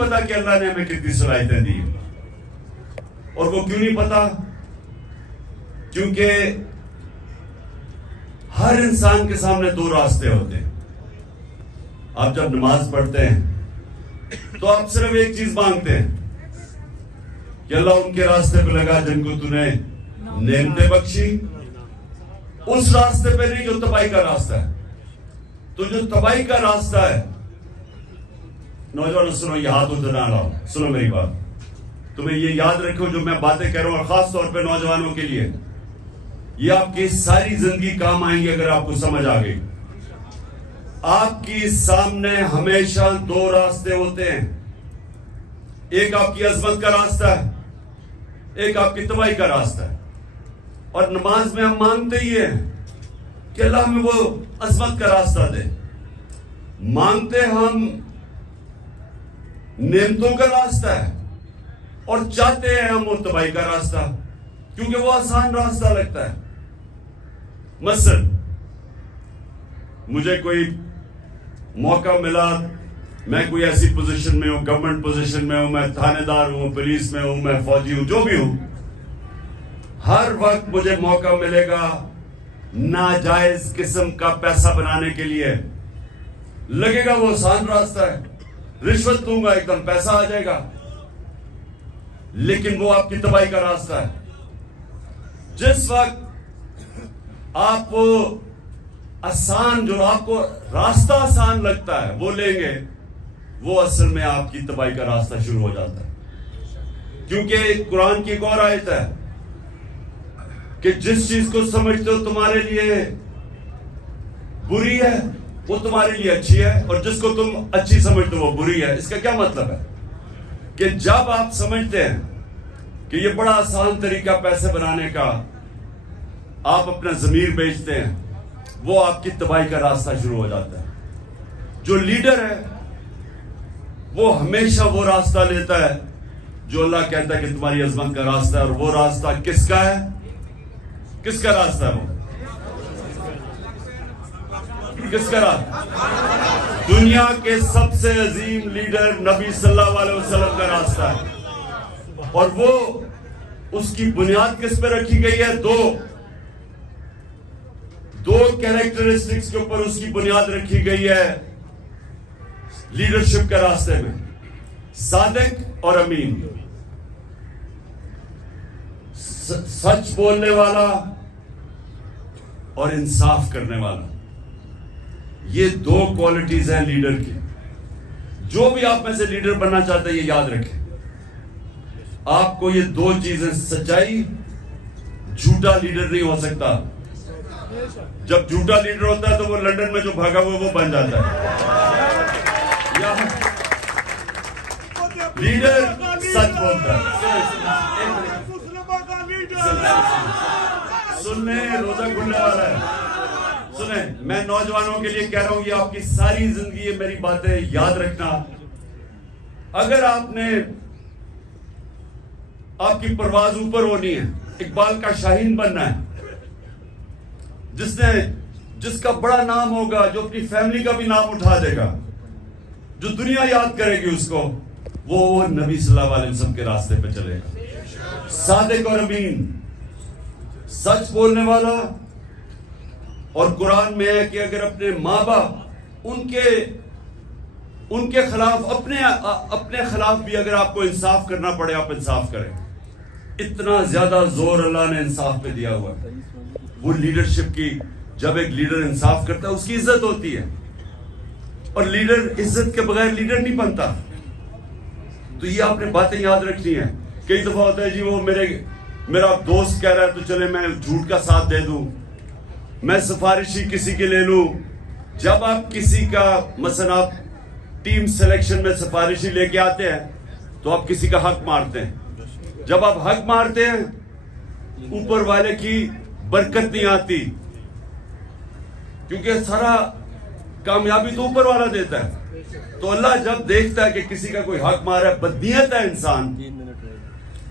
پتا کہ اللہ نے ہمیں کتنی صلاحیتیں دی. اور وہ کیوں نہیں پتا؟ کیونکہ ہر انسان کے سامنے دو راستے ہوتے ہیں. آپ جب نماز پڑھتے ہیں تو آپ صرف ایک چیز مانگتے ہیں کہ اللہ ان کے راستے پہ لگا جن کو تو نے نعمتیں بخشی. اس راستے پہ نہیں جو تباہی کا راستہ ہے. تو جو تباہی کا راستہ ہے، نوجوان سنو، یہ ہاتھ ادھر نہ لاؤ، سنو میری بات. تمہیں یہ یاد رکھو جو میں باتیں کہہ رہا ہوں، اور خاص طور پہ نوجوانوں کے لیے یہ آپ کی ساری زندگی کام آئیں گے اگر آپ کو سمجھ آ گئی. آپ کی سامنے ہمیشہ دو راستے ہوتے ہیں. ایک آپ کی عظمت کا راستہ ہے، ایک آپ کی تباہی کا راستہ ہے. اور نماز میں ہم مانگتے ہی ہیں کہ اللہ ہمیں وہ عظمت کا راستہ دے. مانگتے ہم نعمتوں کا راستہ ہے اور چاہتے ہیں ہم وہ تباہی کا راستہ، کیونکہ وہ آسان راستہ لگتا ہے. مثلا مجھے کوئی موقع ملا، میں کوئی ایسی پوزیشن میں ہوں، گورنمنٹ پوزیشن میں ہوں، میں تھانے دار ہوں، پولیس میں ہوں، میں فوجی ہوں، جو بھی ہوں، ہر وقت مجھے موقع ملے گا ناجائز قسم کا پیسہ بنانے کے لیے. لگے گا وہ آسان راستہ ہے، رشوت دوں گا ایک دم پیسہ آ جائے گا، لیکن وہ آپ کی تباہی کا راستہ ہے. جس وقت آپ وہ آسان، جو آپ کو راستہ آسان لگتا ہے وہ لیں گے، وہ اصل میں آپ کی تباہی کا راستہ شروع ہو جاتا ہے. کیونکہ قرآن کی ایک اور آیت ہے کہ جس چیز کو سمجھتے ہو تمہارے لیے بری ہے وہ تمہارے لیے اچھی ہے، اور جس کو تم اچھی سمجھتے ہو وہ بری ہے. اس کا کیا مطلب ہے؟ کہ جب آپ سمجھتے ہیں کہ یہ بڑا آسان طریقہ پیسے بنانے کا، آپ اپنا ضمیر بیچتے ہیں، وہ آپ کی تباہی کا راستہ شروع ہو جاتا ہے. جو لیڈر ہے وہ ہمیشہ وہ راستہ لیتا ہے جو اللہ کہتا ہے کہ تمہاری عظمت کا راستہ ہے. اور وہ راستہ کس کا ہے؟ کس کا راستہ ہے؟ وہ کس کا راستہ؟ دنیا کے سب سے عظیم لیڈر نبی صلی اللہ علیہ وسلم کا راستہ ہے. اور وہ اس کی بنیاد کس پہ رکھی گئی ہے؟ دو کیریکٹرسٹکس کے اوپر اس کی بنیاد رکھی گئی ہے لیڈرشپ کے راستے میں: صادق اور امین. سچ بولنے والا اور انصاف کرنے والا. یہ دو کوالٹیز ہیں لیڈر کی. جو بھی آپ میں سے لیڈر بننا چاہتے ہیں یہ یاد رکھیں، آپ کو یہ دو چیزیں، سچائی، جھوٹا لیڈر نہیں ہو سکتا. جب جھوٹا لیڈر ہوتا ہے تو وہ لندن میں جو بھاگا ہوا وہ بن جاتا ہے. لیڈر سچ بولتا ہے. سننے روزہ کھلنے والا ہے. سنیں، میں نوجوانوں کے لیے کہہ رہا ہوں، یہ آپ کی ساری زندگی یہ میری باتیں یاد رکھنا. اگر آپ کی پرواز اوپر ہونی ہے، اقبال کا شاہین بننا ہے، جس کا بڑا نام ہوگا، جو اپنی فیملی کا بھی نام اٹھا دے گا، جو دنیا یاد کرے گی اس کو، وہ نبی صلی اللہ علیہ وسلم کے راستے پہ چلے گا. صادق اور امین، سچ بولنے والا. اور قرآن میں ہے کہ اگر اپنے ماں باپ ان کے خلاف، اپنے خلاف بھی اگر آپ کو انصاف کرنا پڑے، آپ انصاف کریں. اتنا زیادہ زور اللہ نے انصاف پہ دیا ہوا ہے. وہ لیڈرشپ کی، جب ایک لیڈر انصاف کرتا ہے اس کی عزت ہوتی ہے، اور لیڈر عزت کے بغیر لیڈر نہیں بنتا. تو یہ آپ نے باتیں یاد رکھنی ہیں. کئی دفعہ ہوتا ہے جی وہ میرا دوست کہہ رہا ہے تو چلے میں جھوٹ کا ساتھ دے دوں، میں سفارشی کسی کے لے لوں. جب آپ کسی کا، مثلا آپ ٹیم سلیکشن میں سفارشی لے کے آتے ہیں تو آپ کسی کا حق مارتے ہیں. جب آپ حق مارتے ہیں اوپر والے کی برکت نہیں آتی، کیونکہ سارا کامیابی تو اوپر والا دیتا ہے. تو اللہ جب دیکھتا ہے کہ کسی کا کوئی حق مارا ہے، بدنیت ہے انسان،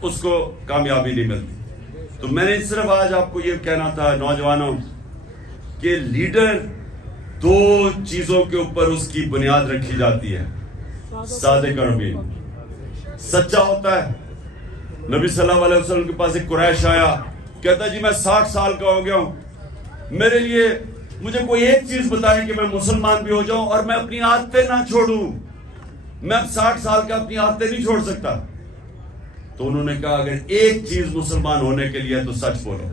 اس کو کامیابی نہیں ملتی. تو میں نے صرف آج آپ کو یہ کہنا تھا نوجوانوں کہ لیڈر دو چیزوں کے اوپر اس کی بنیاد رکھی جاتی ہے: صادق اور امین. سچا ہوتا ہے. نبی صلی اللہ علیہ وسلم کے پاس ایک قریش آیا, کہتا جی میں 60 سال کا ہو گیا ہوں, میرے لیے مجھے کوئی ایک چیز بتائیں کہ میں مسلمان بھی ہو جاؤں اور میں اپنی عادتیں نہ چھوڑوں. میں اب 60 سال کا اپنی عادتیں نہیں چھوڑ سکتا. تو انہوں نے کہا اگر ایک چیز مسلمان ہونے کے لیے تو سچ بولو.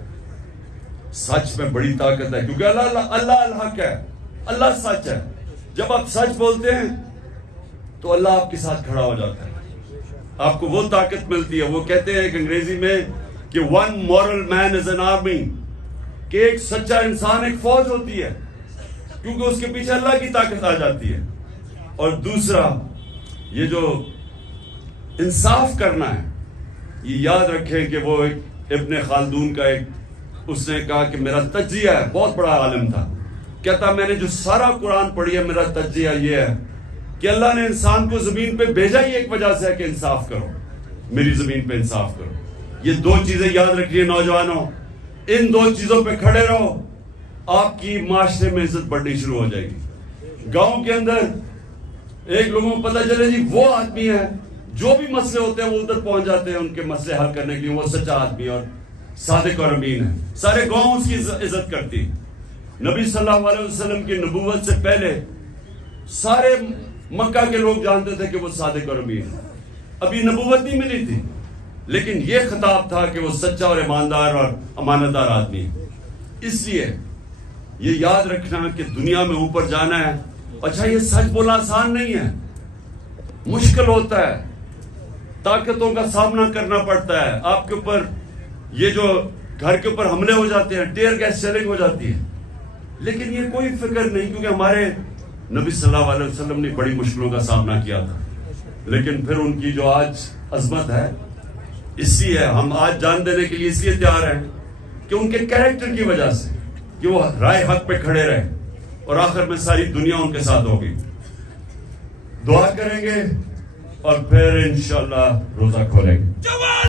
سچ میں بڑی طاقت ہے, کیونکہ اللہ الحق ہے, اللہ سچ ہے. جب آپ سچ بولتے ہیں تو اللہ آپ کے ساتھ کھڑا ہو جاتا ہے, آپ کو وہ طاقت ملتی ہے. وہ کہتے ہیں کہ انگریزی میں کہ one moral man is an army, کہ ایک سچا انسان ایک فوج ہوتی ہے, کیونکہ اس کے پیچھے اللہ کی طاقت آ جاتی ہے. اور دوسرا یہ جو انصاف کرنا ہے, یہ یاد رکھیں کہ وہ ایک ابن خلدون کا ایک, اس نے کہا کہ میرا تجزیہ ہے, بہت بڑا عالم تھا, کہتا میں نے جو سارا قرآن پڑھی ہے میرا تجزیہ یہ ہے کہ اللہ نے انسان کو زمین پہ بھیجا ہی ایک وجہ سے ہے کہ انصاف کرو, میری زمین پہ انصاف کرو. یہ دو چیزیں یاد رکھیے نوجوانوں, ان دو چیزوں پہ کھڑے رہو, آپ کی معاشرے میں عزت بڑھنی شروع ہو جائے گی. گاؤں کے اندر ایک لوگوں کو پتہ چلے جی وہ آدمی ہے, جو بھی مسئلے ہوتے ہیں وہ ادھر پہنچ جاتے ہیں ان کے مسئلے حل کرنے کے لیے, وہ سچا آدمی اور صادق اور امین ہے. سارے گاؤں اس کی عزت کرتی. نبی صلی اللہ علیہ وسلم کی نبوت سے پہلے سارے مکہ کے لوگ جانتے تھے کہ وہ صادق اور امین ہے. ابھی نبوت نہیں ملی تھی, لیکن یہ خطاب تھا کہ وہ سچا اور ایماندار اور امانت دار آدمی ہے. اس لیے یہ یاد رکھنا کہ دنیا میں اوپر جانا ہے. اچھا یہ سچ بولنا آسان نہیں ہے, مشکل ہوتا ہے, طاقتوں کا سامنا کرنا پڑتا ہے. آپ کے اوپر یہ جو گھر کے اوپر حملے ہو جاتے ہیں, ٹیئر گیس شیلنگ ہو جاتی ہے, لیکن یہ کوئی فکر نہیں, کیونکہ ہمارے نبی صلی اللہ علیہ وسلم نے بڑی مشکلوں کا سامنا کیا تھا. لیکن پھر ان کی جو آج عظمت ہے, اس لیے ہم آج جان دینے کے لیے اس لیے تیار ہیں کہ ان کے کیریکٹر کی وجہ سے, کہ وہ رائے حق پہ کھڑے رہے اور آخر میں ساری دنیا ان کے ساتھ ہوگی. دعا کریں گے اور پھر انشاءاللہ روزہ کھولیں گے.